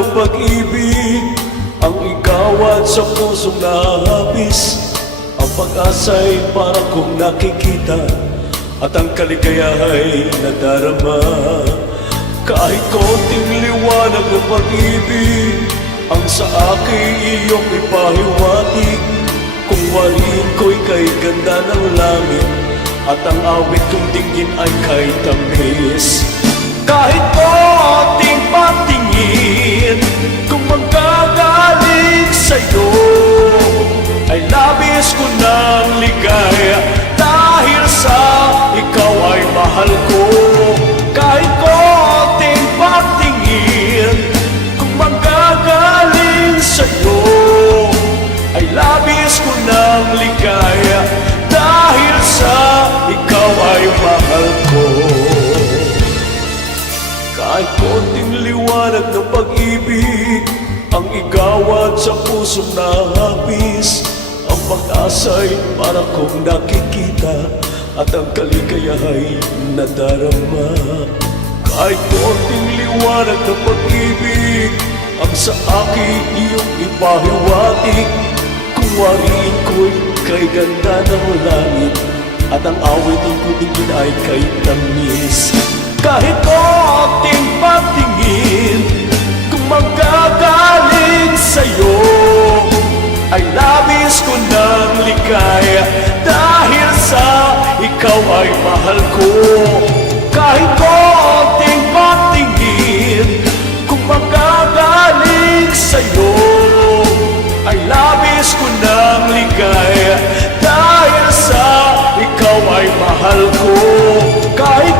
ng pag-ibig ang igawad sa pusong nahapis. Ang pag-asa'y para kong nakikita at ang kaligaya'y nadarama. Kahit konting liwanag ng pag-ibig ang sa akin iyong ipahiwatig. Kung wariin ko'y kay ganda ng langit at ang awit kong tingin ay kay tamis. Kahit konting patingin kung magagaling sa'yo ay labis ko ng ligaya dahil sa ikaw ay mahal ko. Kahit konting patingin kung magagaling sa'yo ay labis ko ng ligaya dahil sa ikaw ay mahal ko. Kahit konting liwanag ng pag-ibig ang igawad sa pusong nahapis. Ang pag-asa'y para kong nakikita at ang kaligaya'y nadarama. Kahit konting liwanag ng pag-ibig ang sa akin iyong ipahiwatig. Kung wariin ko'y kay ganda ng langit at ang awitin ko tingin ay kay tamis. Kahit konting patingin kung magagaling sa'yo ay labis ko ng ligaya dahil sa ikaw ay mahal ko. Kahit konting patingin kung magagaling sa'yo ay labis ko ng ligaya dahil sa ikaw ay mahal ko. Kahit